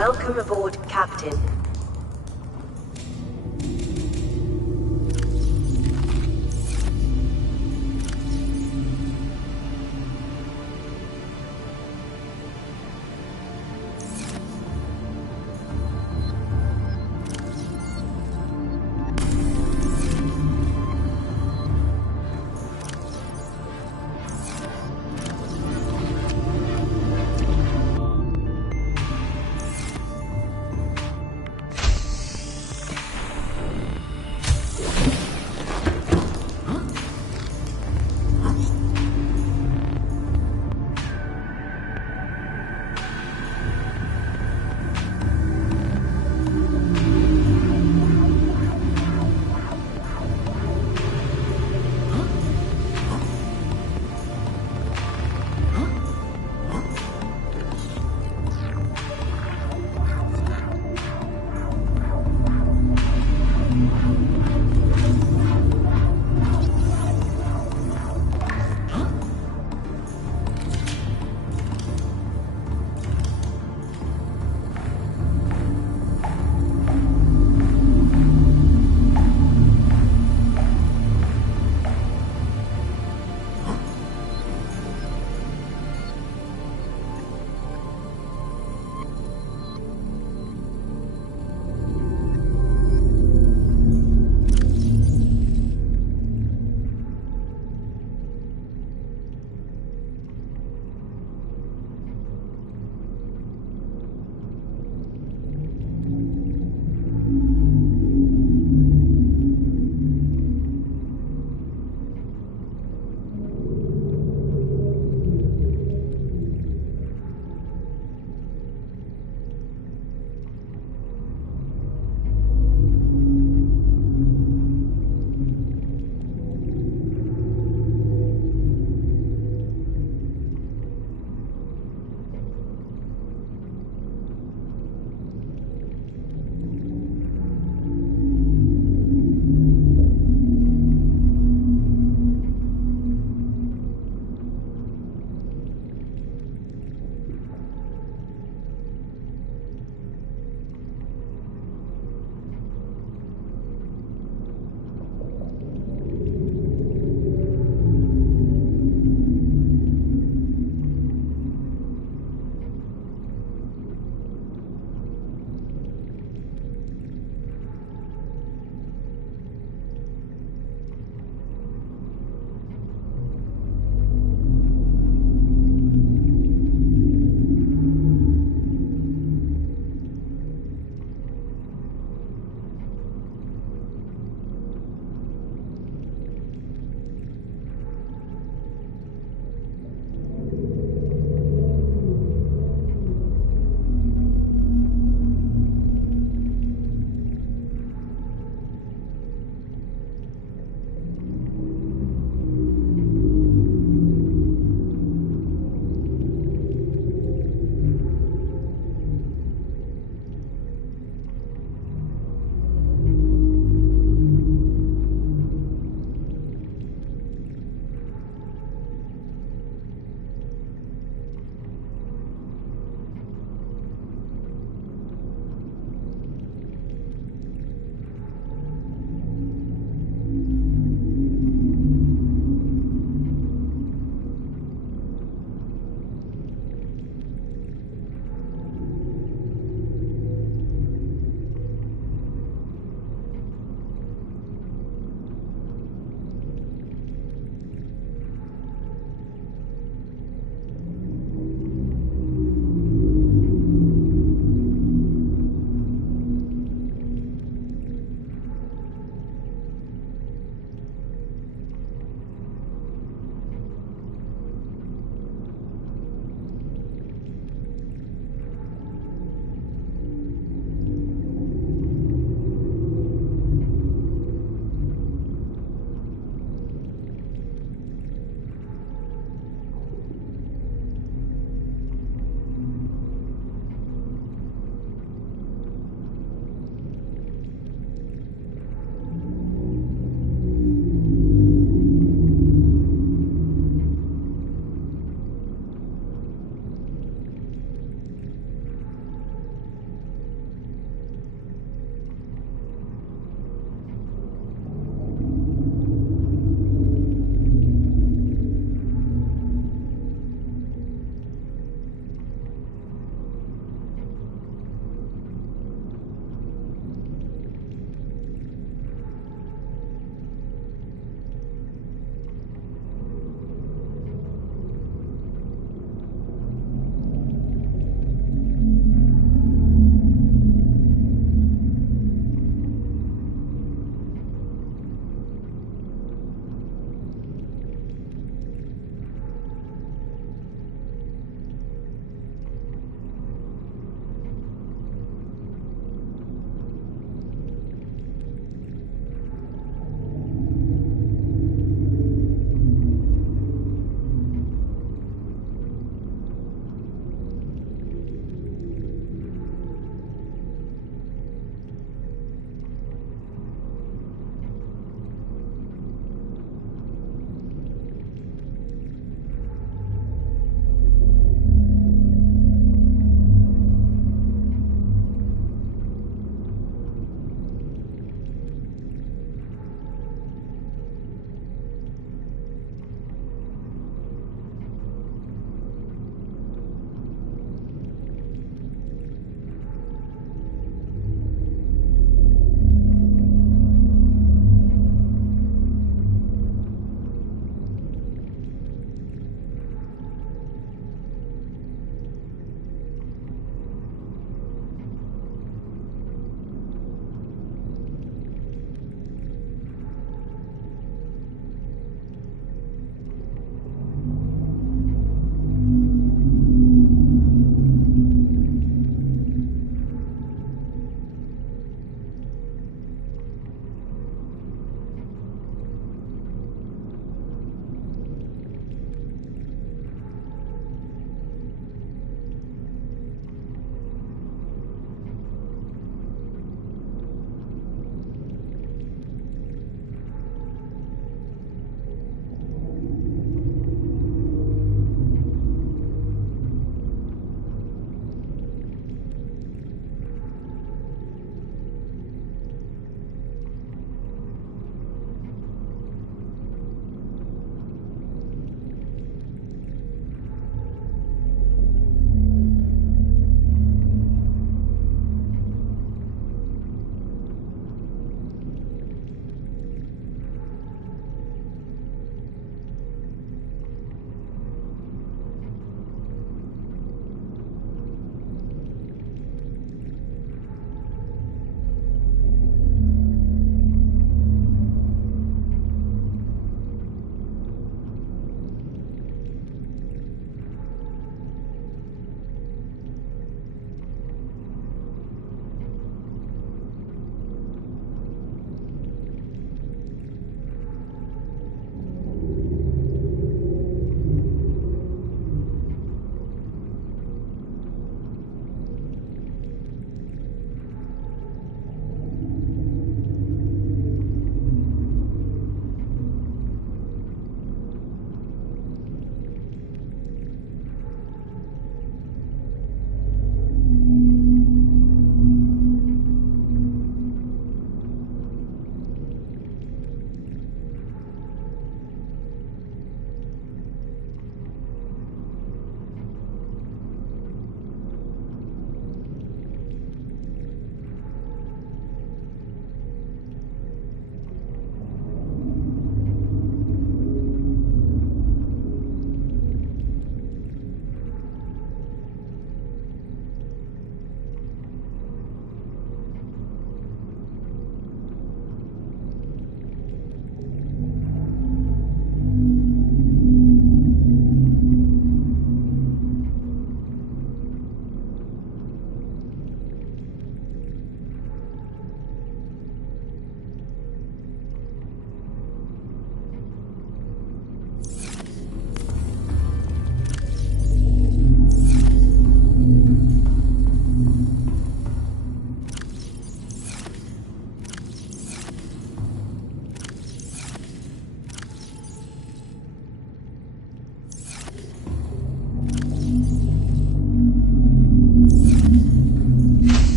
Welcome aboard, Captain.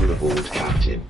Welcome aboard, Captain.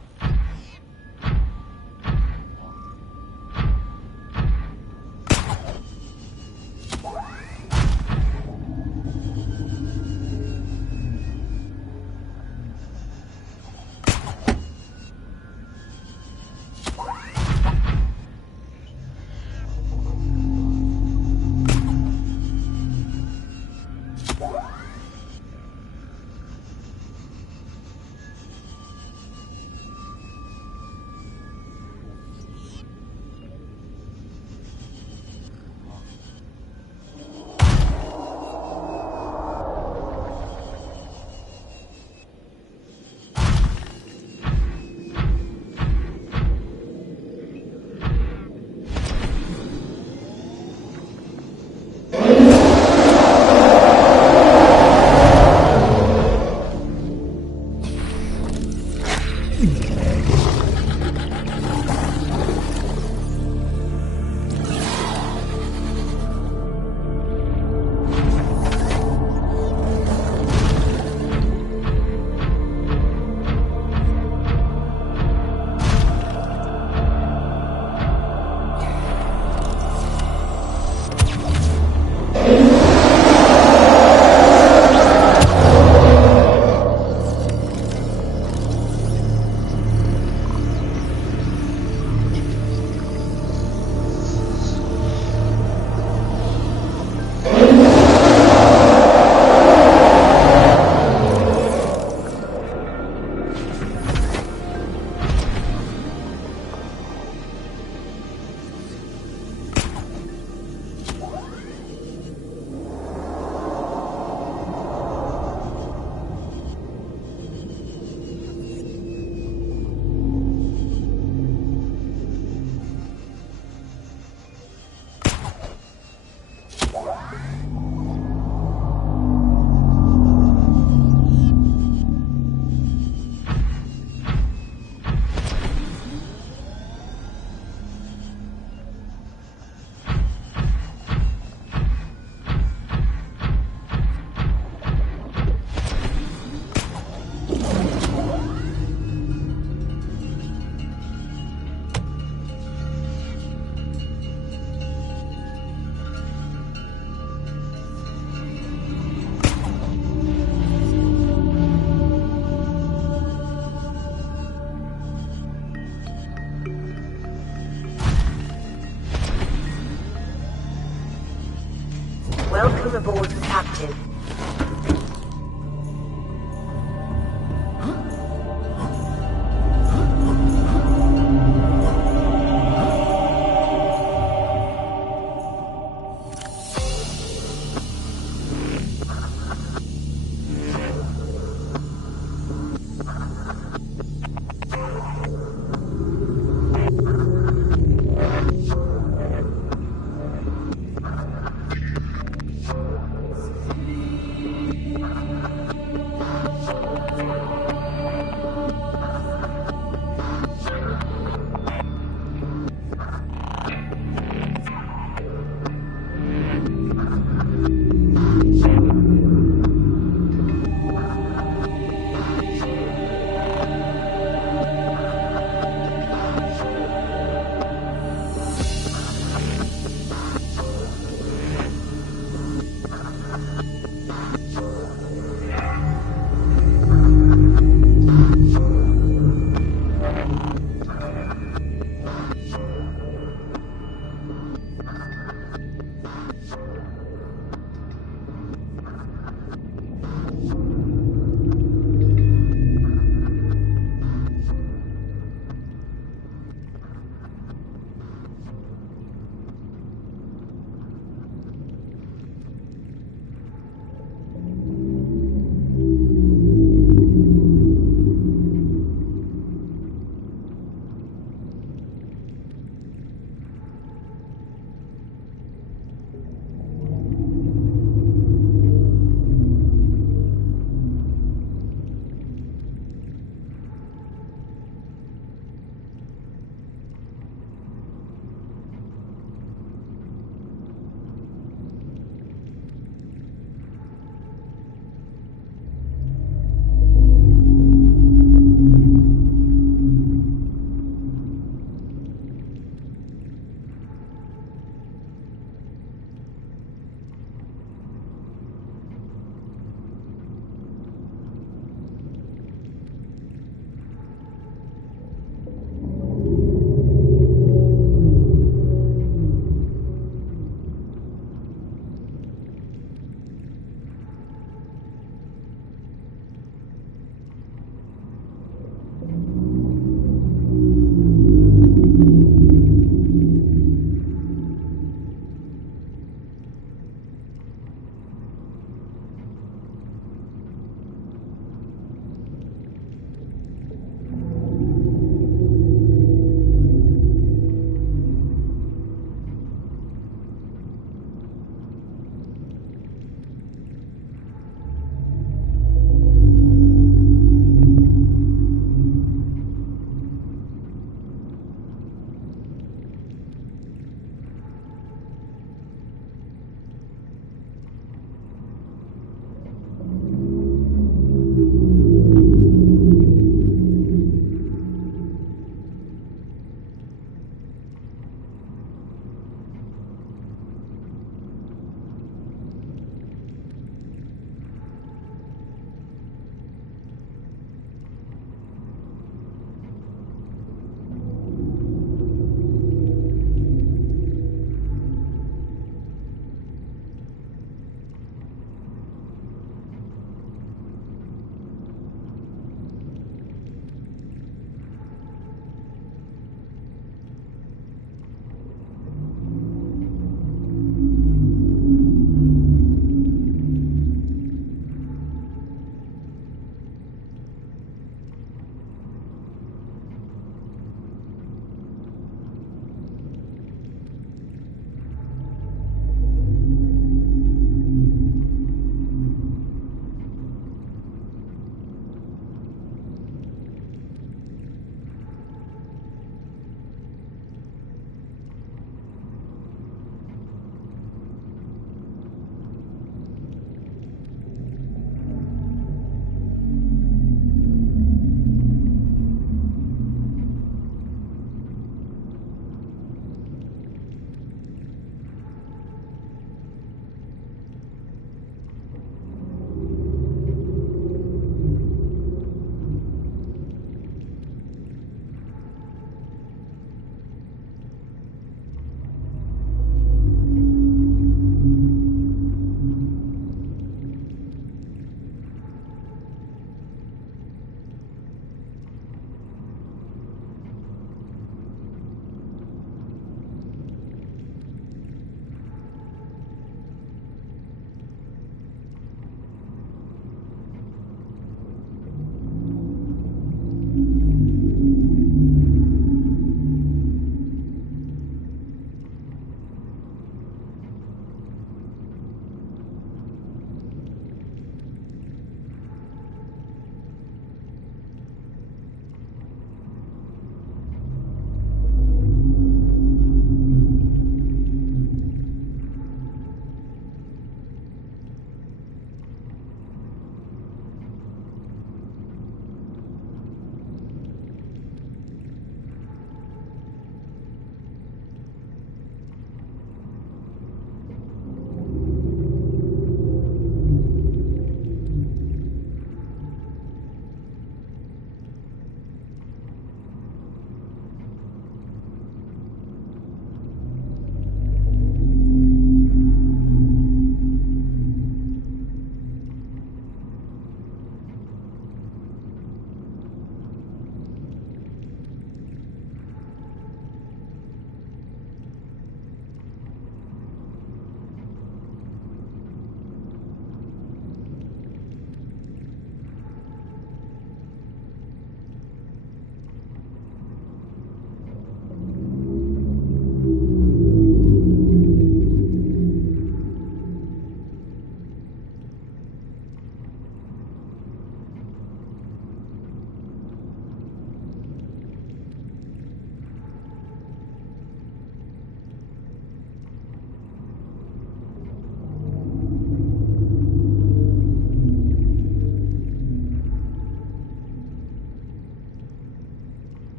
Welcome aboard, Captain.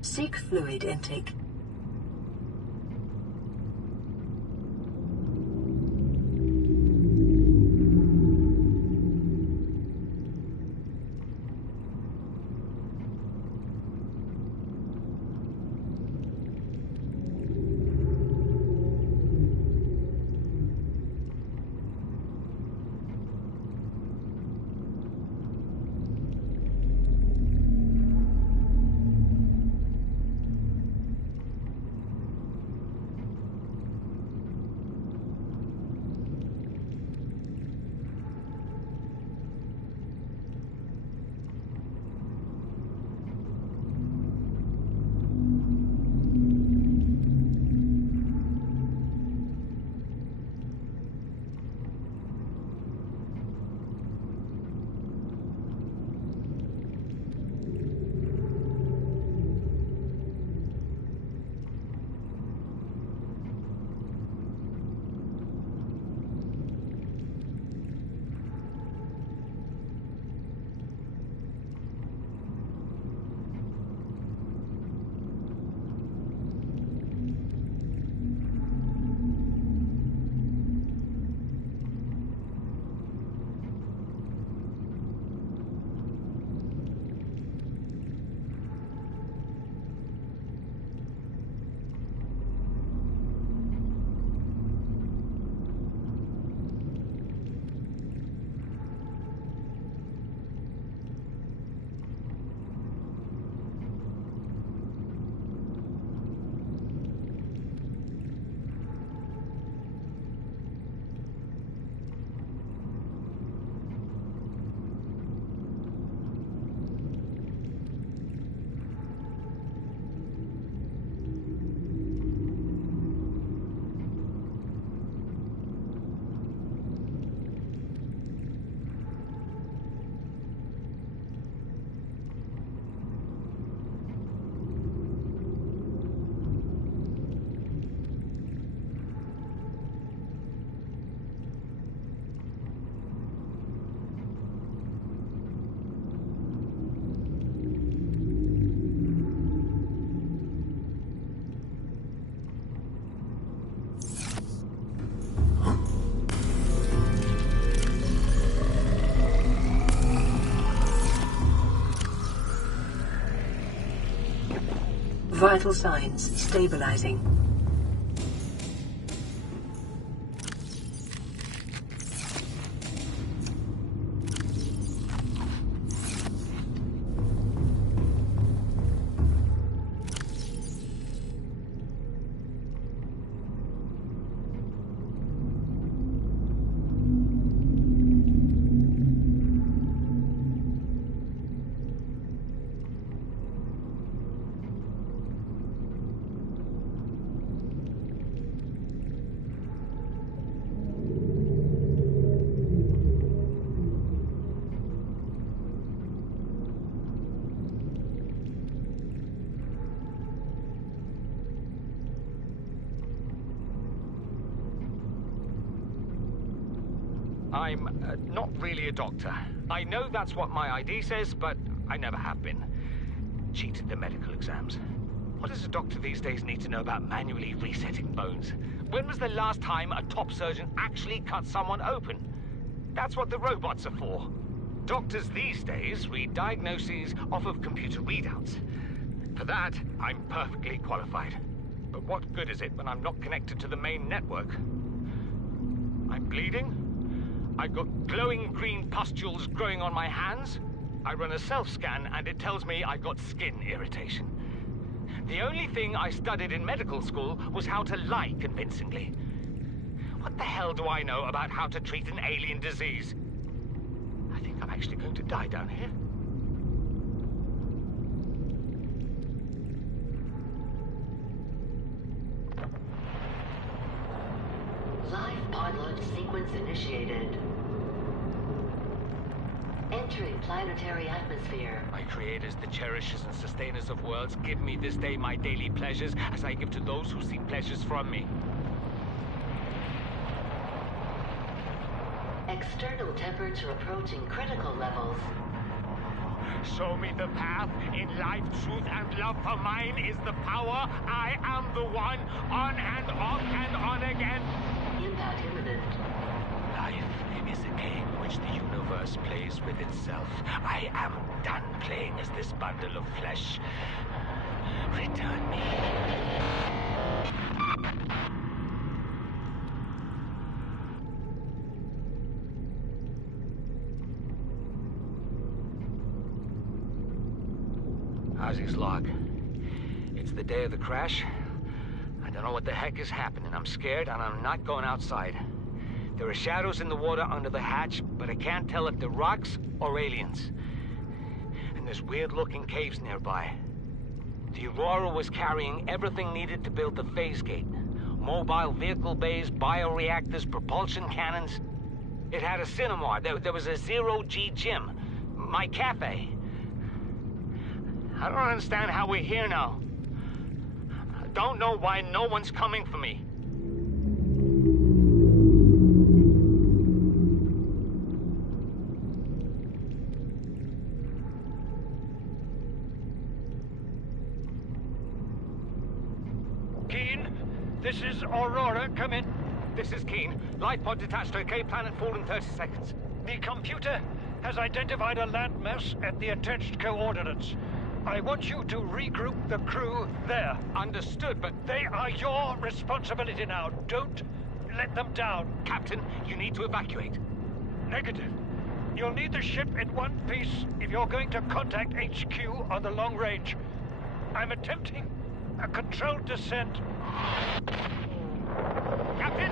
Seek fluid intake. Vital signs stabilizing. I'm not really a doctor. I know that's what my ID says, but I never have been. Cheated the medical exams. What does a doctor these days need to know about manually resetting bones? When was the last time a top surgeon actually cut someone open? That's what the robots are for. Doctors these days read diagnoses off of computer readouts. For that, I'm perfectly qualified. But what good is it when I'm not connected to the main network? I'm bleeding. I've got glowing green pustules growing on my hands. I run a self-scan and it tells me I've got skin irritation. The only thing I studied in medical school was how to lie convincingly. What the hell do I know about how to treat an alien disease? I think I'm actually going to die down here. Live pod launch sequence initiated. Entering planetary atmosphere. My creators, the cherishers and sustainers of worlds, give me this day my daily pleasures as I give to those who seek pleasures from me. External temperature approaching critical levels. Show me the path. In life, truth, and love for mine is the power. I am the one. On and off and on again. Impact imminent. Life is a game which the universe plays with itself. I am done playing as this bundle of flesh. Return me. How's his log? It's the day of the crash. I don't know what the heck is happening. I'm scared and I'm not going outside. There are shadows in the water under the hatch, but I can't tell if they're rocks or aliens. And there's weird-looking caves nearby. The Aurora was carrying everything needed to build the phase gate. Mobile vehicle bays, bioreactors, propulsion cannons. It had a cinema. There was a zero-G gym. My cafe. I don't understand how we're here now. I don't know why no one's coming for me. Keen, this is Aurora. Come in. This is Keen. Life pod detached to OK planet fall in 30 seconds. The computer has identified a landmass at the attached coordinates. I want you to regroup the crew there. Understood, but They are your responsibility now. Don't let them down. Captain, you need to evacuate. Negative. You'll need the ship in one piece if you're going to contact HQ on the long range. I'm attempting a controlled descent. Captain!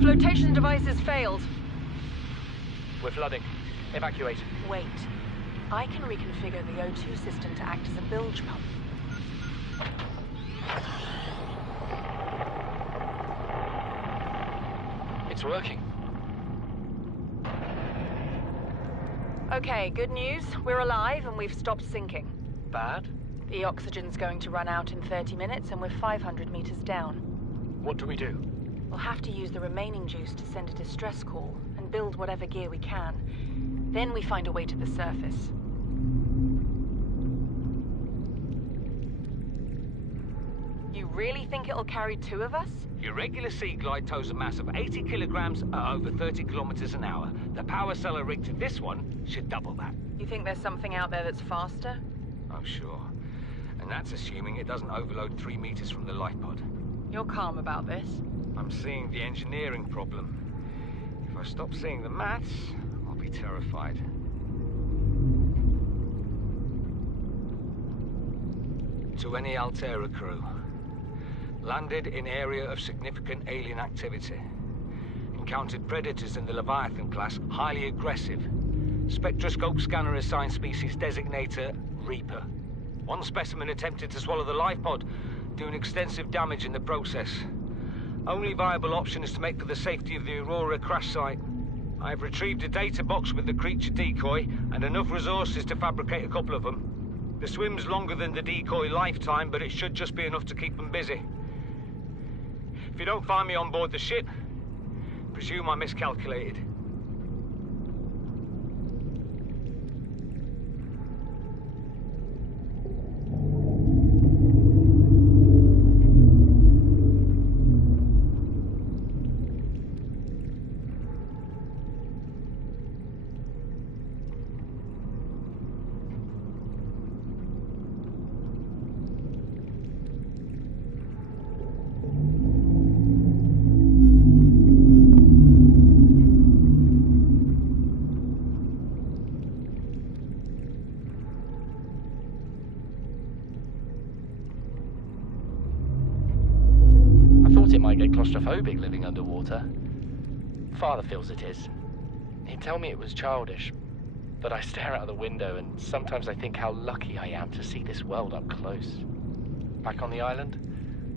Flotation devices failed. We're flooding. Evacuate. Wait. I can reconfigure the O2 system to act as a bilge pump. It's working. Okay, good news. We're alive and we've stopped sinking. Bad? The oxygen's going to run out in 30 minutes and we're 500 meters down. What do we do? We'll have to use the remaining juice to send a distress call and build whatever gear we can. Then we find a way to the surface. You really think it'll carry two of us? Your regular sea glide tows a mass of 80 kilograms at over 30 kilometers an hour. The power cell rigged to this one should double that. You think there's something out there that's faster? Oh, sure. And that's assuming it doesn't overload 3 meters from the life pod. You're calm about this. I'm seeing the engineering problem. If I stop seeing the maths, I'll be terrified. To any Altera crew. Landed in area of significant alien activity. Encountered predators in the Leviathan class, highly aggressive. Spectroscope scanner assigned species designator Reaper. One specimen attempted to swallow the life pod, doing extensive damage in the process. Only viable option is to make for the safety of the Aurora crash site. I have retrieved a data box with the creature decoy and enough resources to fabricate a couple of them. The swim's longer than the decoy lifetime, but it should just be enough to keep them busy. If you don't find me on board the ship, presume I miscalculated. It might get claustrophobic living underwater. Father feels it is. He'd tell me it was childish, but I stare out the window and sometimes I think how lucky I am to see this world up close. Back on the island,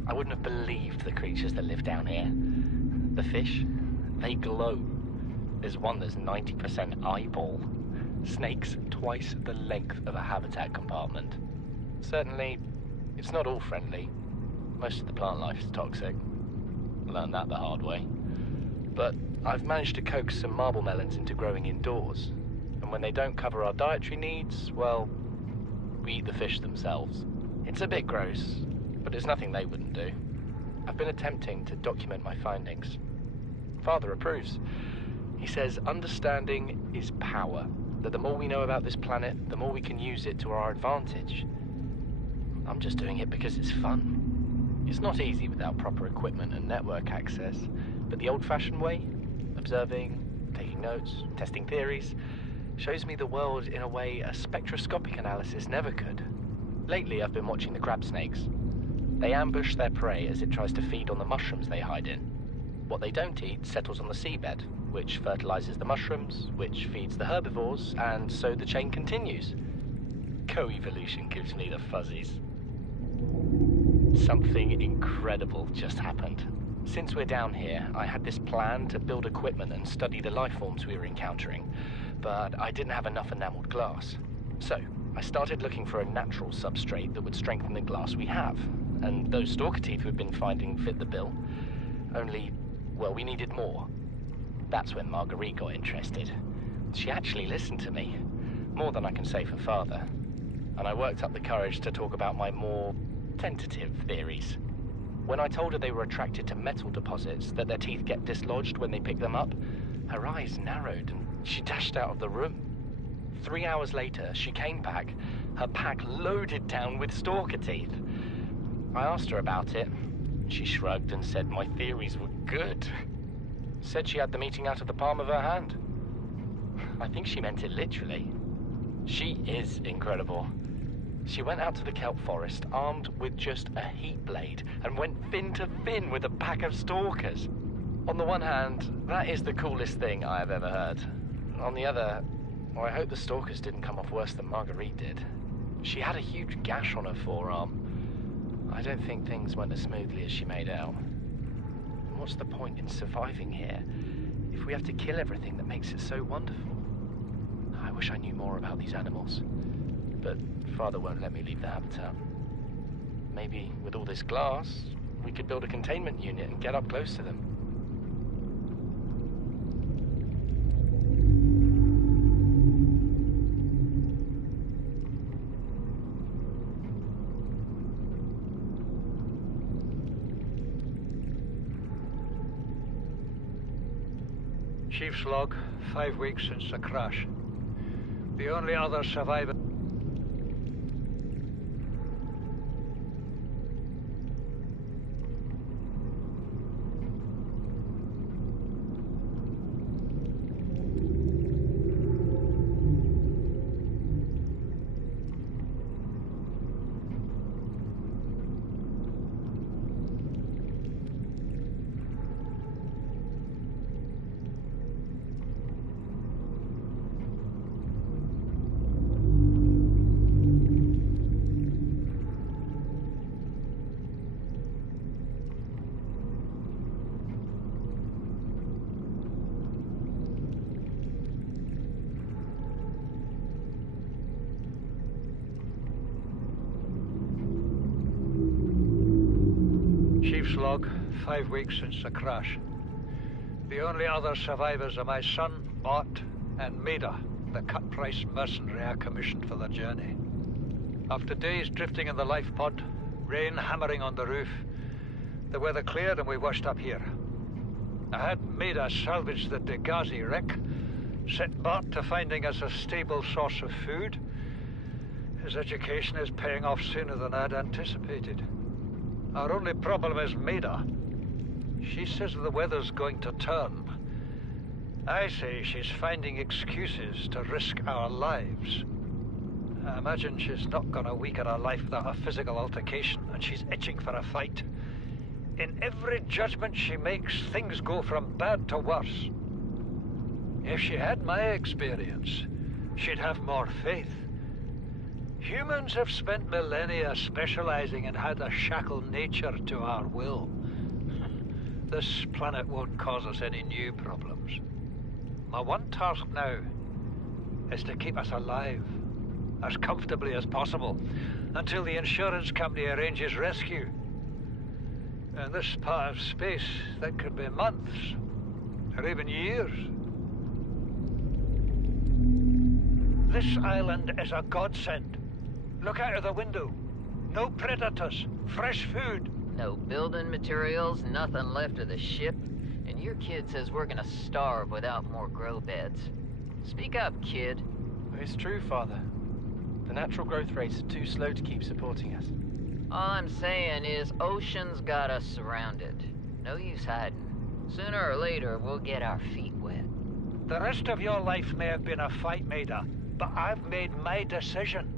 I wouldn't have believed the creatures that live down here. The fish, they glow. There's one that's 90% eyeball. Snakes twice the length of a habitat compartment. Certainly It's not all friendly. Most of the plant life is toxic. Learned that the hard way. But I've managed to coax some marble melons into growing indoors. And when they don't cover our dietary needs, well, we eat the fish themselves. It's a bit gross, but it's nothing they wouldn't do. I've been attempting to document my findings. Father approves. He says understanding is power, that the more we know about this planet, the more we can use it to our advantage. I'm just doing it because it's fun. It's not easy without proper equipment and network access, but the old-fashioned way, observing, taking notes, testing theories, shows me the world in a way a spectroscopic analysis never could. Lately, I've been watching the crab snakes. They ambush their prey as it tries to feed on the mushrooms they hide in. What they don't eat settles on the seabed, which fertilizes the mushrooms, which feeds the herbivores, and so the chain continues. Co-evolution gives me the fuzzies. Something incredible just happened. Since we're down here, I had this plan to build equipment and study the life forms we were encountering, but I didn't have enough enameled glass. So, I started looking for a natural substrate that would strengthen the glass we have, and those stalker teeth we've been finding fit the bill. Only, well, we needed more. That's when Marguerite got interested. She actually listened to me, more than I can say for Father, and I worked up the courage to talk about my more tentative theories. When I told her they were attracted to metal deposits, that their teeth get dislodged when they pick them up, her eyes narrowed and she dashed out of the room. 3 hours later, she came back, her pack loaded down with stalker teeth. I asked her about it. She shrugged and said my theories were good. Said she had the meeting out of the palm of her hand. I think she meant it literally. She is incredible. She went out to the kelp forest armed with just a heat blade and went fin to fin with a pack of stalkers. On the one hand, that is the coolest thing I have ever heard. On the other, well, I hope the stalkers didn't come off worse than Marguerite did. She had a huge gash on her forearm. I don't think things went as smoothly as she made out. And what's the point in surviving here if we have to kill everything that makes it so wonderful? I wish I knew more about these animals, but Father won't let me leave the habitat. Maybe with all this glass, we could build a containment unit and get up close to them. Chief's log, 5 weeks since the crash. The only other survivor... Chief's log, 5 weeks since the crash. The only other survivors are my son, Bart, and Maida, the cut-price mercenary I commissioned for the journey. After days drifting in the life pod, rain hammering on the roof, the weather cleared and we washed up here. I had Maida salvage the Degazi wreck, set Bart to finding us a stable source of food. His education is paying off sooner than I'd anticipated. Our only problem is Maida. She says the weather's going to turn. I say she's finding excuses to risk our lives. I imagine she's not gonna weaken her life without a physical altercation, and she's itching for a fight. In every judgment she makes, things go from bad to worse. If she had my experience, she'd have more faith. Humans have spent millennia specializing in how to shackle nature to our will. This planet won't cause us any new problems. My one task now is to keep us alive. as comfortably as possible, until the insurance company arranges rescue. In this part of space, that could be months, or even years. This island is a godsend. Look out of the window. No predators, fresh food. No building materials, nothing left of the ship. And your kid says we're gonna starve without more grow beds. Speak up, kid. It's true, Father. The natural growth rates are too slow to keep supporting us. All I'm saying is ocean's got us surrounded. No use hiding. Sooner or later, we'll get our feet wet. The rest of your life may have been a fight, Maida, but I've made my decision.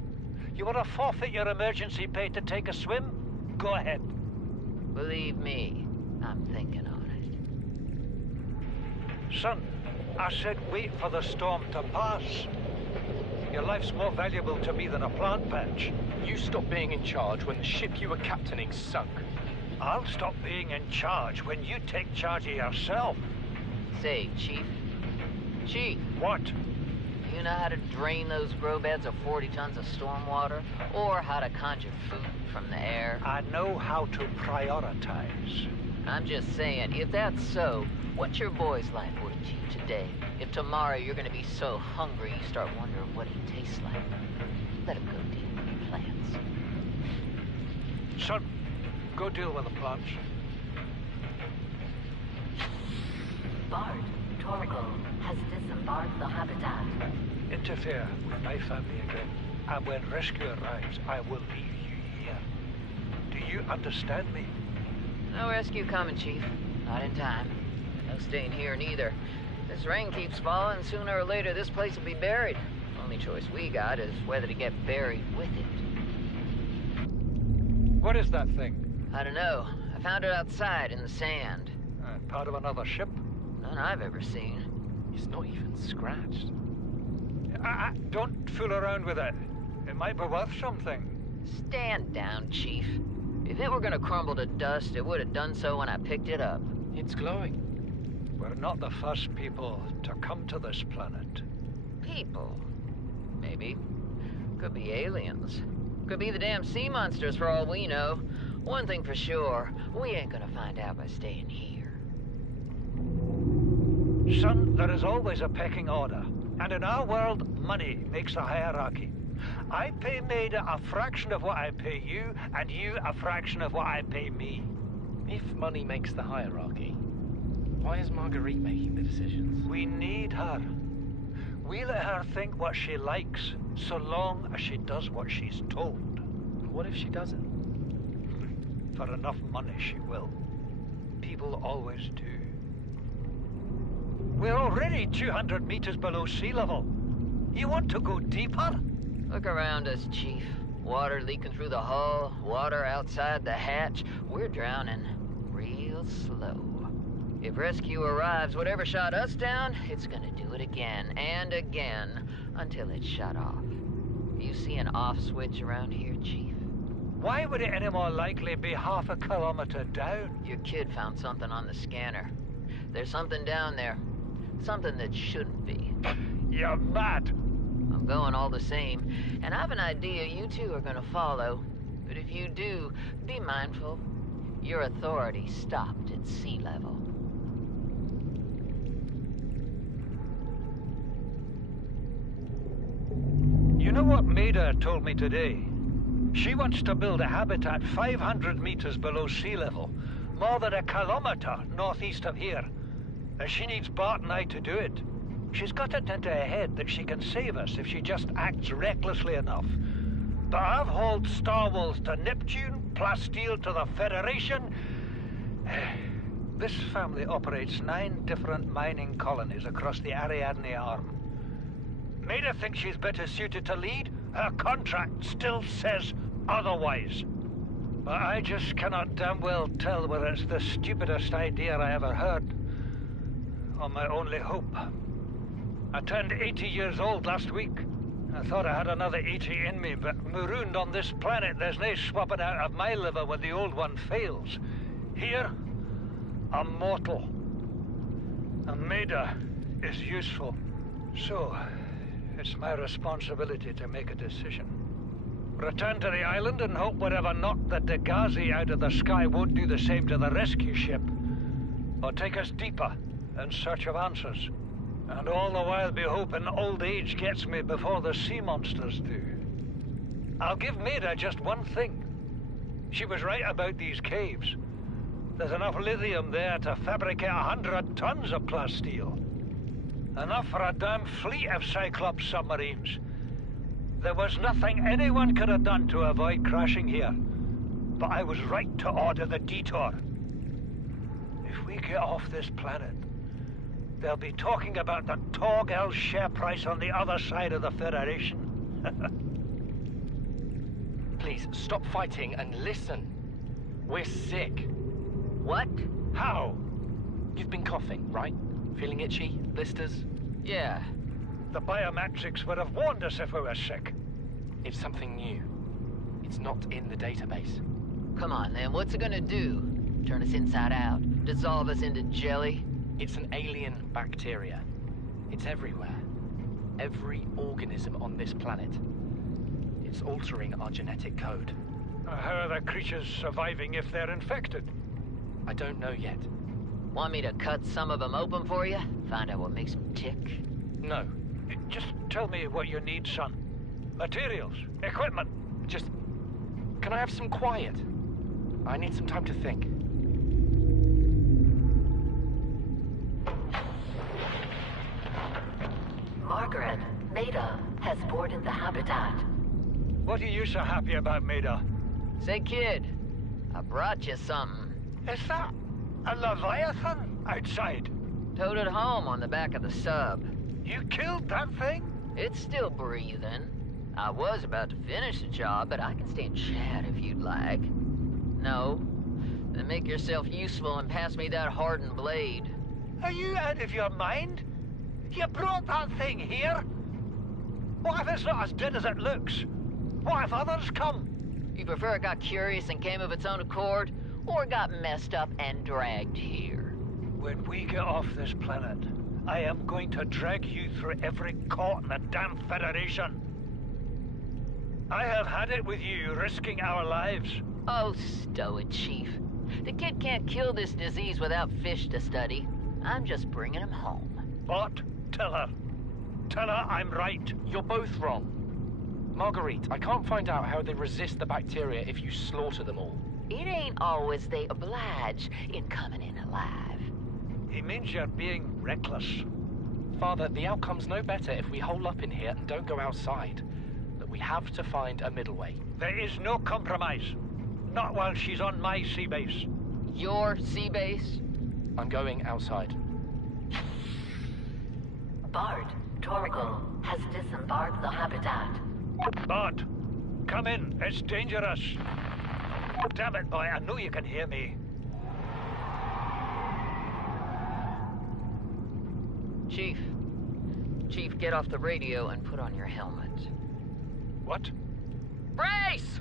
You want to forfeit your emergency pay to take a swim? Go ahead. Believe me, I'm thinking on it. Son, I said wait for the storm to pass. Your life's more valuable to me than a plant patch. You stopped being in charge when the ship you were captaining sunk. I'll stop being in charge when you take charge of yourself. Say, Chief. Chief! What? You know how to drain those grow beds of 40 tons of storm water? Or how to conjure food from the air? I know how to prioritize. I'm just saying, if that's so, what's your boy's life worth to you today? If tomorrow you're gonna be so hungry you start wondering what he tastes like, let him go deal with the plants. Son, go deal with the plants. Bart, Torgal has disembarked the habitat. Interfere with my family again, and when rescue arrives, I will leave you here. Do you understand me? No rescue coming, Chief. Not in time. No staying here neither. This rain keeps falling, sooner or later this place will be buried. Only choice we got is whether to get buried with it. What is that thing? I don't know. I found it outside in the sand. Part of another ship? None I've ever seen. It's not even scratched. Don't fool around with it. It might be worth something. Stand down, Chief. If it were gonna crumble to dust, it would have done so when I picked it up. It's glowing. We're not the first people to come to this planet. People. Maybe. Could be aliens. Could be the damn sea monsters for all we know. One thing for sure, we ain't gonna find out by staying here. Son, there is always a pecking order. And in our world, money makes a hierarchy. I pay Maida a fraction of what I pay you, and you a fraction of what I pay me. If money makes the hierarchy, why is Marguerite making the decisions? We need her. We let her think what she likes, so long as she does what she's told. What if she doesn't? For enough money, she will. People always do. We're already 200 meters below sea level. You want to go deeper? Look around us, Chief. Water leaking through the hull, water outside the hatch. We're drowning real slow. If rescue arrives, whatever shot us down, it's gonna do it again and again until it's shut off. You see an off switch around here, Chief? Why would it any more likely be half a kilometer down? Your kid found something on the scanner. There's something down there. Something that shouldn't be. You're mad. I'm going all the same, and I've an idea you two are gonna follow. But if you do, be mindful. Your authority stopped at sea level. You know what Maida told me today? She wants to build a habitat 500 meters below sea level, more than a kilometer northeast of here. And she needs Bart and I to do it. She's got it into her head that she can save us if she just acts recklessly enough. But I've hauled Star Wars to Neptune, Plasteel to the Federation. This family operates 9 different mining colonies across the Ariadne Arm. Maida thinks she's better suited to lead. Her contract still says otherwise. But I just cannot damn well tell whether it's the stupidest idea I ever heard, or my only hope. I turned 80 years old last week. I thought I had another 80 in me, but marooned on this planet, there's no swapping out of my liver when the old one fails. Here, I'm mortal. And Maida is useful. So, It's my responsibility to make a decision. Return to the island and hope whatever knocked the Degazi out of the sky won't do the same to the rescue ship. Or take us deeper in search of answers. And all the while be hoping old age gets me before the sea monsters do. I'll give Maida just one thing. She was right about these caves. There's enough lithium there to fabricate 100 tons of plasteel. Enough for a damn fleet of Cyclops submarines. There was nothing anyone could have done to avoid crashing here. But I was right to order the detour. If we get off this planet, they'll be talking about the Torgal share price on the other side of the Federation. Please, stop fighting and listen. We're sick. What? How? You've been coughing, right? Feeling itchy? Blisters? Yeah. The biometrics would have warned us if we were sick. It's something new. It's not in the database. Come on, then. What's it gonna do? Turn us inside out? Dissolve us into jelly? It's an alien bacteria. It's everywhere. Every organism on this planet. It's altering our genetic code. How are the creatures surviving if they're infected? I don't know yet. Want me to cut some of them open for you? Find out what makes them tick? No. Just tell me what you need, son. Materials, equipment. Just... Can I have some quiet? I need some time to think. Margaret, Maida has boarded the habitat. What are you so happy about, Maida? Say, kid, I brought you something. Is that a Leviathan outside? Towed it home on the back of the sub. You killed that thing? It's still breathing. I was about to finish the job, but I can stay and chat if you'd like. No? Then make yourself useful and pass me that hardened blade. Are you out of your mind? You brought that thing here? What if it's not as dead as it looks? What if others come? You prefer it got curious and came of its own accord, or got messed up and dragged here? When we get off this planet, I am going to drag you through every court in the damn Federation. I have had it with you, risking our lives. Oh, stow it, Chief. The kid can't kill this disease without fish to study. I'm just bringing him home. What? Tell her. Tell her I'm right. You're both wrong. Marguerite, I can't find out how they resist the bacteria if you slaughter them all. It ain't always they oblige in coming in alive. He means you're being reckless. Father, the outcome's no better if we hole up in here and don't go outside. That we have to find a middle way. There is no compromise. Not while she's on my sea base. Your sea base? I'm going outside. Bart, Torgal has disembarked the habitat. Bart, come in. It's dangerous. Damn it, boy. I know you can hear me. Chief. Chief, get off the radio and put on your helmet. What? Brace!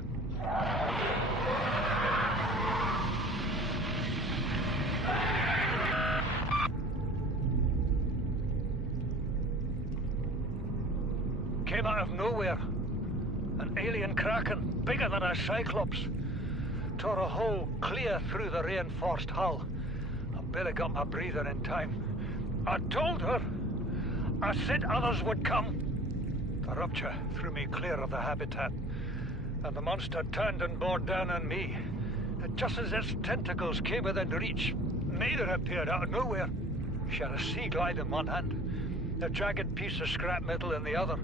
Came out of nowhere. An alien kraken, bigger than a cyclops. Tore a hole clear through the reinforced hull. I barely got my breather in time. I told her. I said others would come. The rupture threw me clear of the habitat, and the monster turned and bore down on me. Just as its tentacles came within reach, Maida appeared out of nowhere. She had a sea glide in one hand, a jagged piece of scrap metal in the other.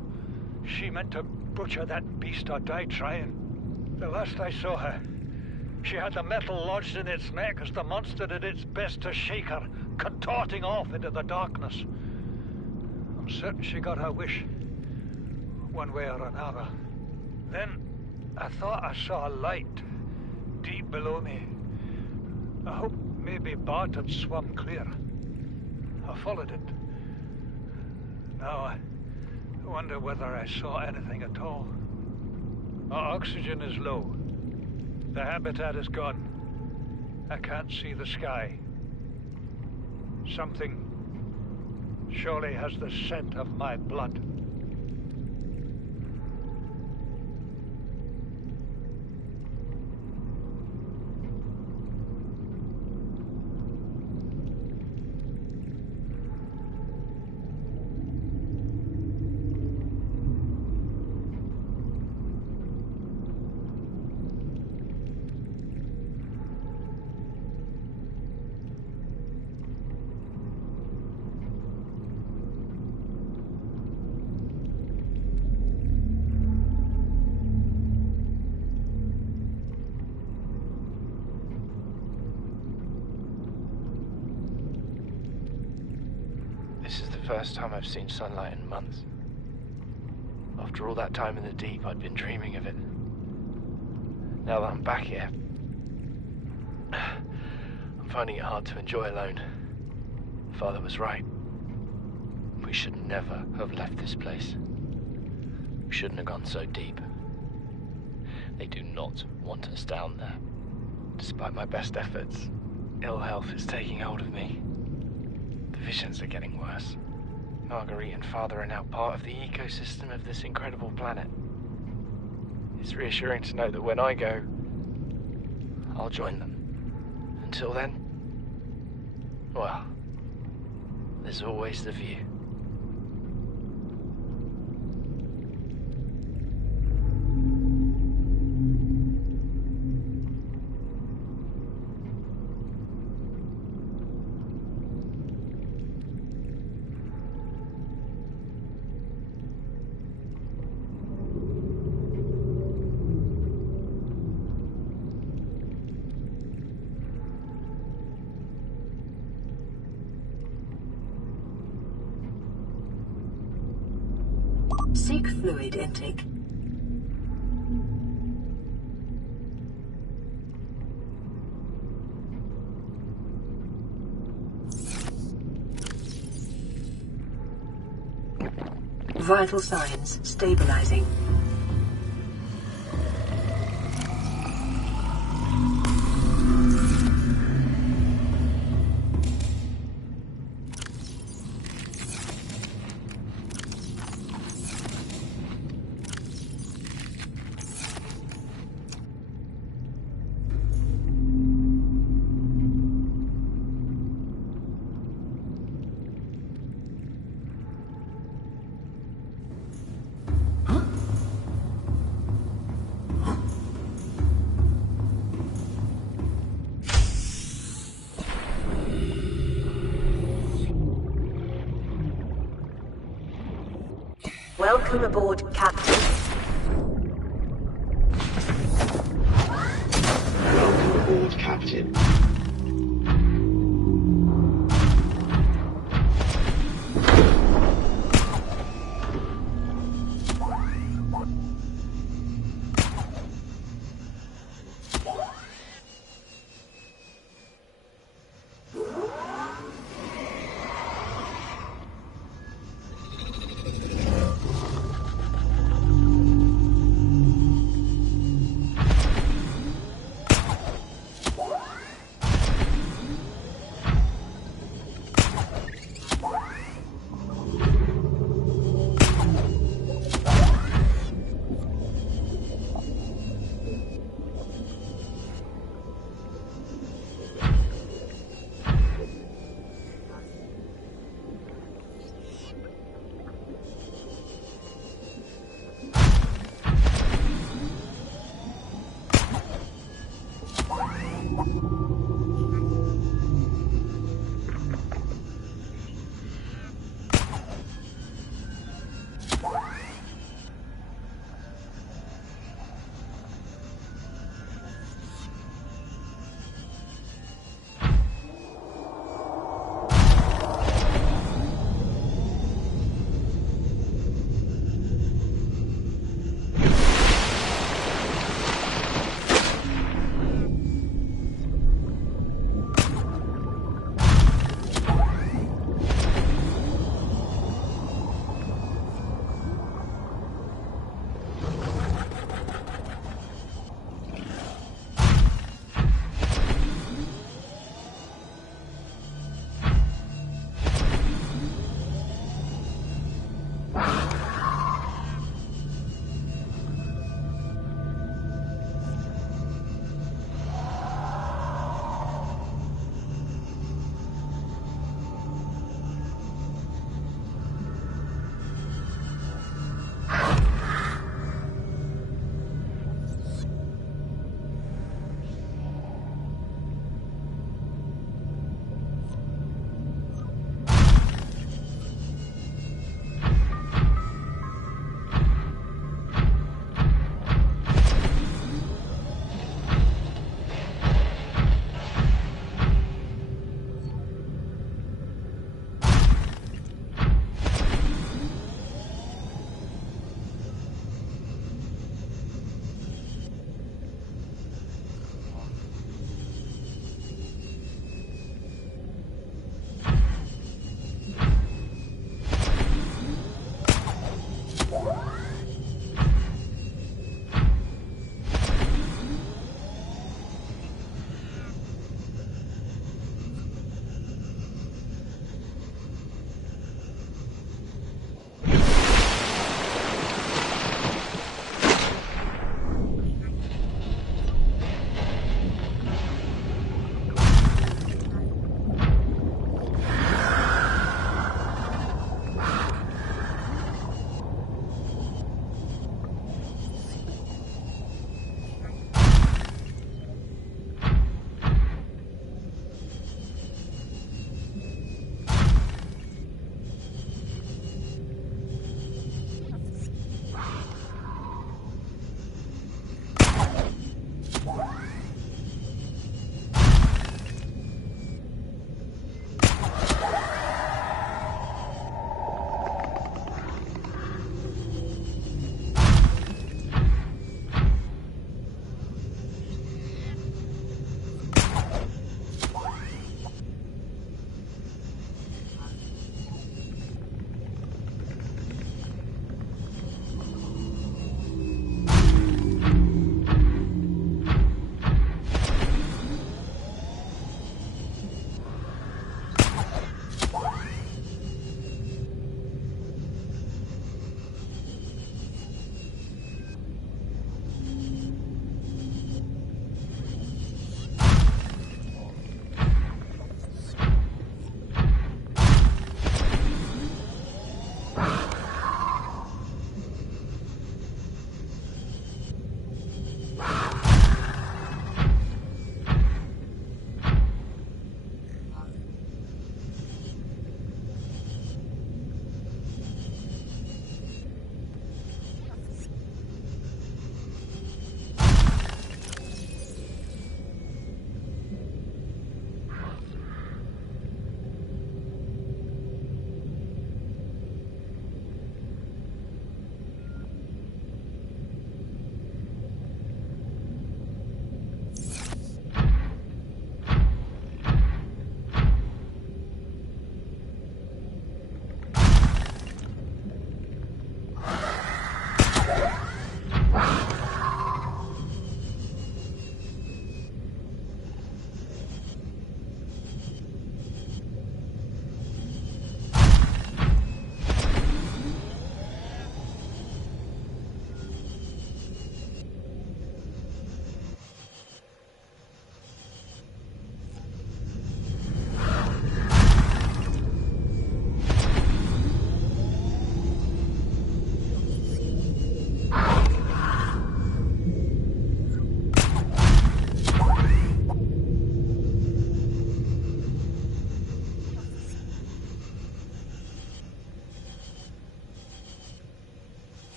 She meant to butcher that beast or die trying. The last I saw her, she had the metal lodged in its neck as the monster did its best to shake her, contorting off into the darkness. I'm certain she got her wish, one way or another. Then I thought I saw a light deep below me. I hoped maybe Bart had swum clear. I followed it. Now I wonder whether I saw anything at all. Our oxygen is low. The habitat is gone. I can't see the sky. Something surely has the scent of my blood. This is the first time I've seen sunlight in months. After all that time in the deep, I'd been dreaming of it. Now that I'm back here, I'm finding it hard to enjoy alone. Father was right. We should never have left this place. We shouldn't have gone so deep. They do not want us down there. Despite my best efforts, ill health is taking hold of me. The visions are getting worse. Marguerite and Father are now part of the ecosystem of this incredible planet. It's reassuring to know that when I go, I'll join them. Until then, well, there's always the view. Seek fluid intake. Vital signs stabilizing. Welcome aboard, Captain. Welcome aboard, Captain.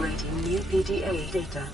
Integrating new PDA data.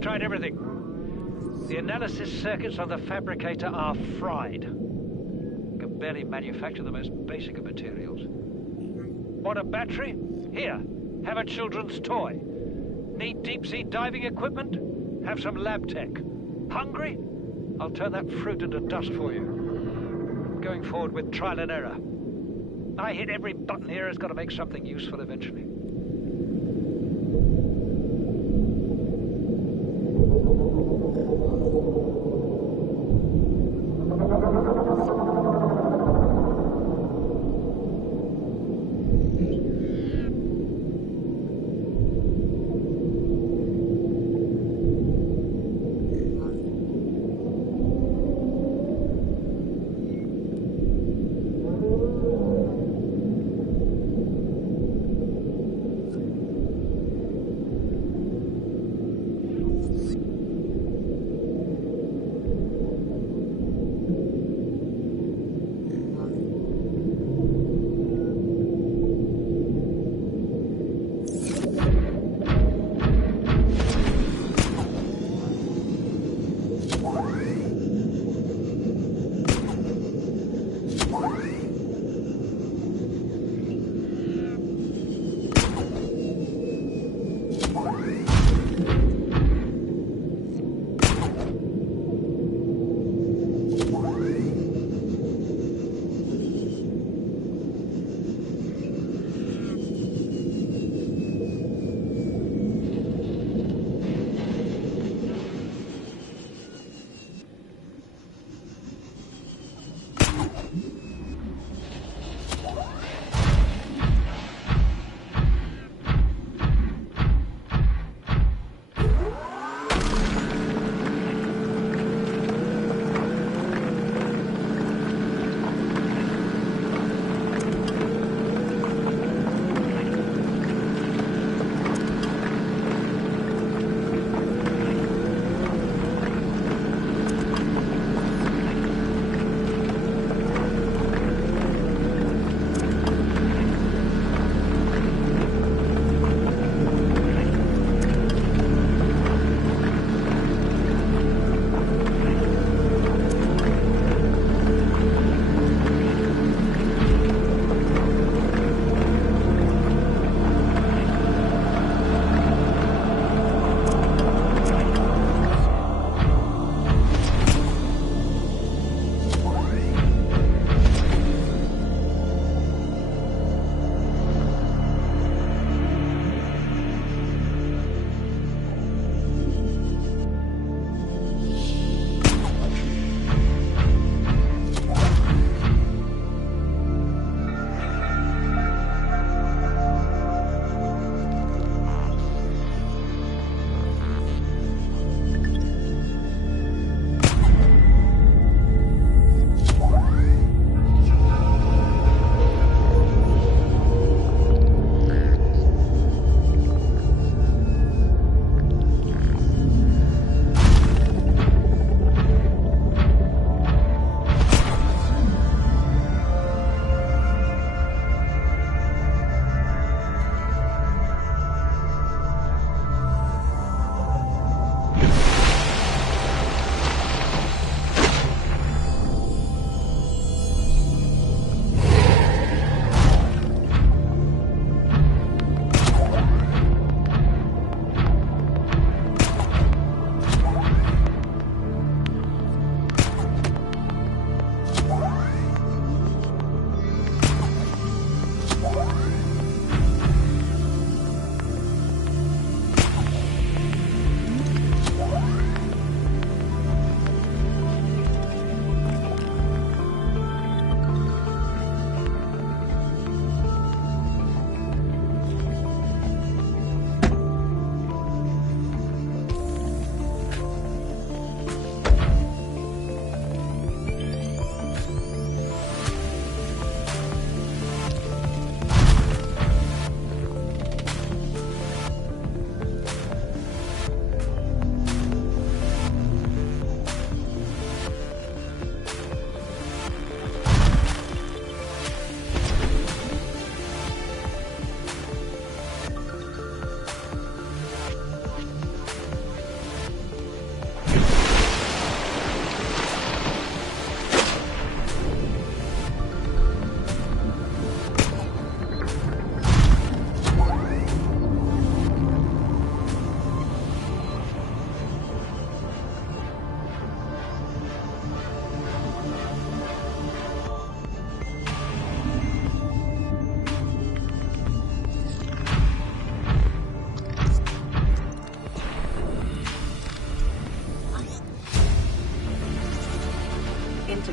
I've tried everything. The analysis circuits on the fabricator are fried. Can barely manufacture the most basic of materials. Want a battery? Here, have a children's toy. Need deep-sea diving equipment? Have some lab tech. Hungry? I'll turn that fruit into dust for you. Going forward with trial and error. I hit every button here has got to make something useful eventually.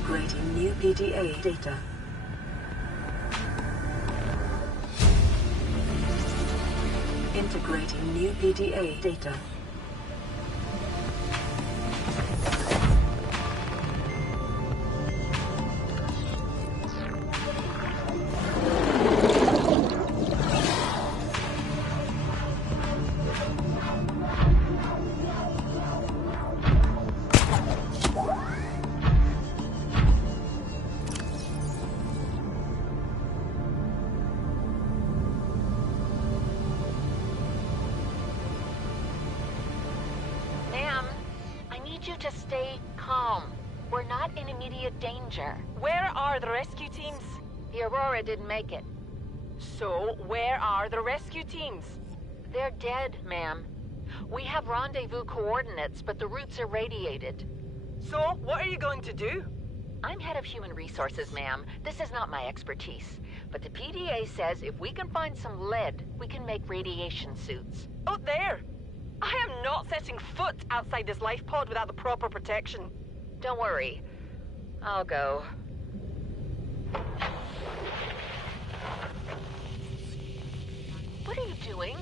Integrating new PDA data. Integrating new PDA data. To stay calm. We're not in immediate danger. Where are the rescue teams? The Aurora didn't make it. So, where are the rescue teams? They're dead, ma'am. We have rendezvous coordinates, but the route's irradiated. So, what are you going to do? I'm head of human resources, ma'am. This is not my expertise. But the PDA says if we can find some lead, we can make radiation suits. Out there! I am not setting foot outside this life pod without the proper protection. Don't worry. I'll go. What are you doing?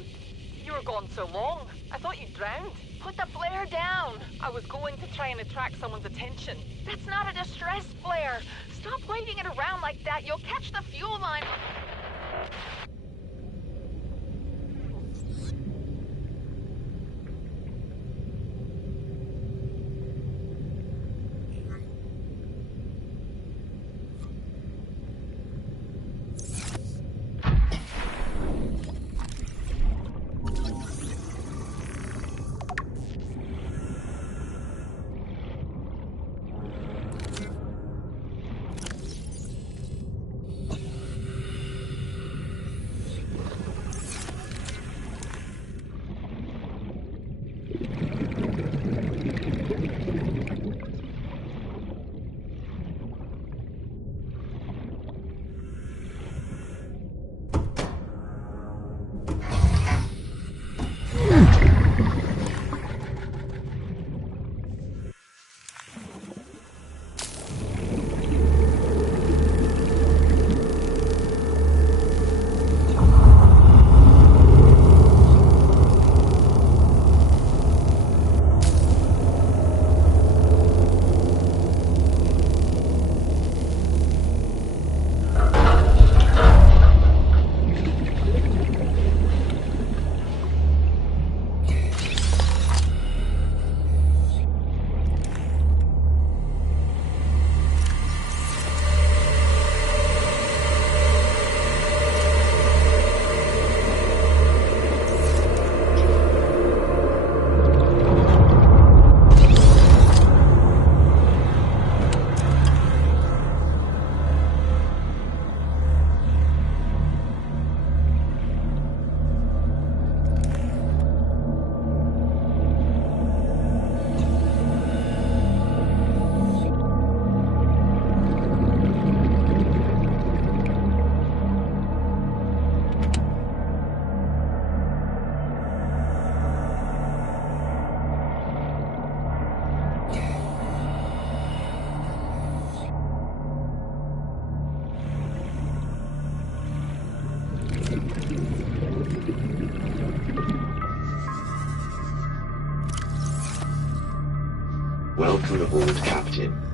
You were gone so long. I thought you drowned. Put the flare down. I was going to try and attract someone's attention. That's not a distress flare. Stop waving it around like that. You'll catch the fuel line. Welcome aboard, Captain.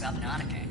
Subnautica.